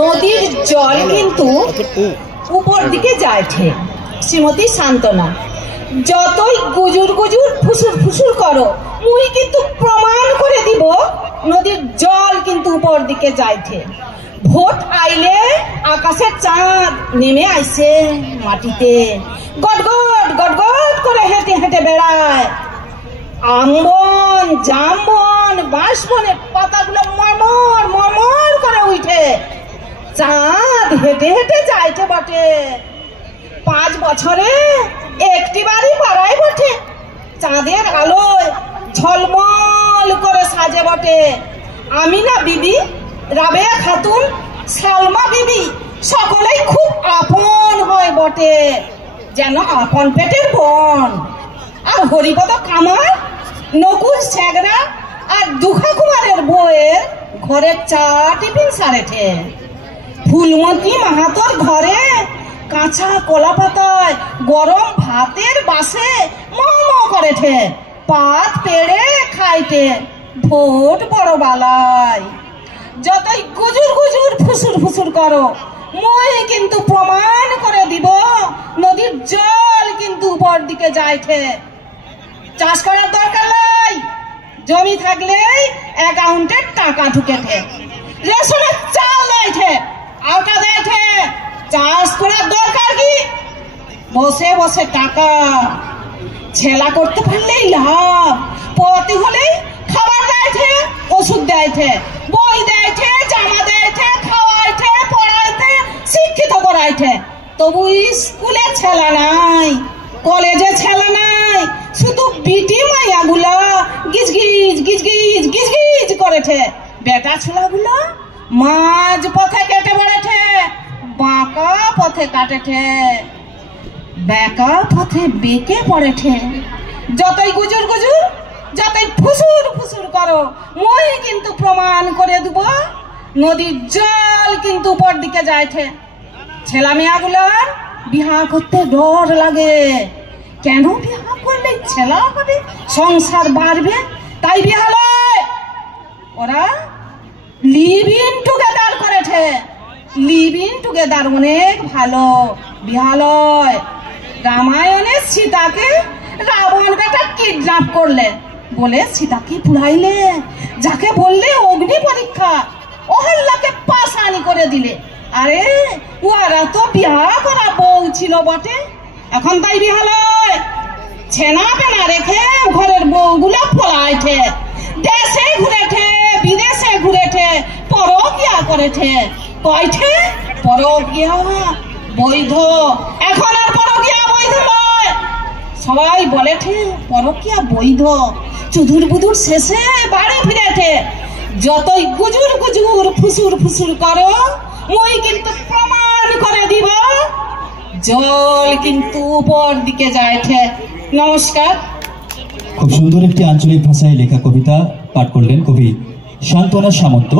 নদীর জল কিন্তু উপর দিকে যায় ঠিক। শ্রীমতী সান্ত্বনা, যতই গুজুর গুজুর ফুসুর ফুসুর করো, মুই কিন্তু প্রমাণ করে দিব নদীর জল কিন্তু উপর দিকে যায় ঠিক। ভোট আইলে আকাশের চাঁদ নেমে আইছে মাটিতে, গটগট গটগট করে হেঁটে হেঁটে বেড়ায়। আমবন, জামবন, বাঁশবনের পাতাগুলো মরমর মরমর করে উঠে। চাঁদ হেঁটে হেঁটে যাইতে বটে, 5 বছরে একটি বাড়ি পাড়ায় বটে। চাঁদের আলোয় ঝলমল করে সাজে বটে। আমিনা বিবি, রাবেয়া খাতুন, সালমা বিবি সকলেই খুব আপন হয় বটে, যেন আপন পেটের বোন। আর হরিপদ কামার, নকুল শেখরা আর দুখা কুমারের বউয়ের ঘরের চা টিফিন সারেঠে। ফুলমতি মাহাতোর ঘরে কাঁচা কলা পাতায় গরম ভাতের বাসে মম করেছে, পাত পেড়ে খাইতে। ভোট বড় বালাই, যতই গুজুর গুজুর ফুসুর ফুসুর করো, মই কিন্তু প্রমাণ করে দিব নদীর জল কিন্তু উপর দিকে যাইছে। চাষ করার দরকার নাই, জমি থাকলেই অ্যাকাউন্টে টাকা ঢুকেছে, রেশনের চাল দেয়ছে, আটা দেয়ছে। চাষ করার দরকার কি? বসে বসে টাকা ছেলা করতে পারলেই লাভ। পতি হলেই খাবার দেয়ছে, ওষুধ দেয়ছে, বই দেয়ছে, জামা দেয়ছে, খাওয়াইছে, পড়াইছে, শিক্ষিত করাইছে। তবু স্কুলে ছেলা নাই, কলেজে ছেলা নাই, শুধু বিটি মাইয়াগুলা গিজ গিজ গিজ গিজ গিজ গিজ করেছে। বেটা ছেলেগুলা মাঝ পথে কেটে পড়েছে, বাঁকা পথে কাটেছে, বেকা পথে বেঁকে পড়েছে। যতই গুজুর গুজুর, যতই ফুসুর ফুসুর করো, মই কিন্তু প্রমাণ করে দেব নদীর জল কিন্তু উপর দিকে যাইছে। ছেলা মেয়াগুলার বিহা করতে ডর লাগে। কেন? বিহা করলে ছেলা হবে, সংসার বাড়বে, তাই বিহা লয়। ওরা লিভ ইন টুগেদার করেছে। লিভ ইন টুগেদার অনেক ভালো, বিহা লয়। রামায়ণে সীতাকে রাবণ বেটা কিডন্যাপ করলে বলে সীতাকে পুড়াইলে, যাকে বললে অগ্নি পরীক্ষা, অহল্যাকে পাশানি করে দিলে। আরে ওরা তো বিয়া করা বউ ছিল বটে, এখন তাই বিহা লয়। ছেনা পেনা রেখে ঘরের বউগুলো পলাইছে, দেশে ঘুরেছে, বিদেশে ঘুরেছে, পরকিয়া করেছে। কয়ছে পরকিয়া বৈধ, এখন আর পরকিয়া বৈধ নয়। সবাই বলেছে পরকিয়া বৈধ, চুদুর বুদুর শেষে বাড়ি ফিরেছে। যতই গুজুর গুজুর ফুসুর ফুসুর করো, মই কিন্তু প্রমাণ করে দিব জল কিন্তু উপর দিকে যাইছে। নমস্কার। খুব সুন্দর একটি আঞ্চলিক ভাষায় লেখা কবিতা পাঠ করলেন কবি সান্ত্বনা সামন্ত।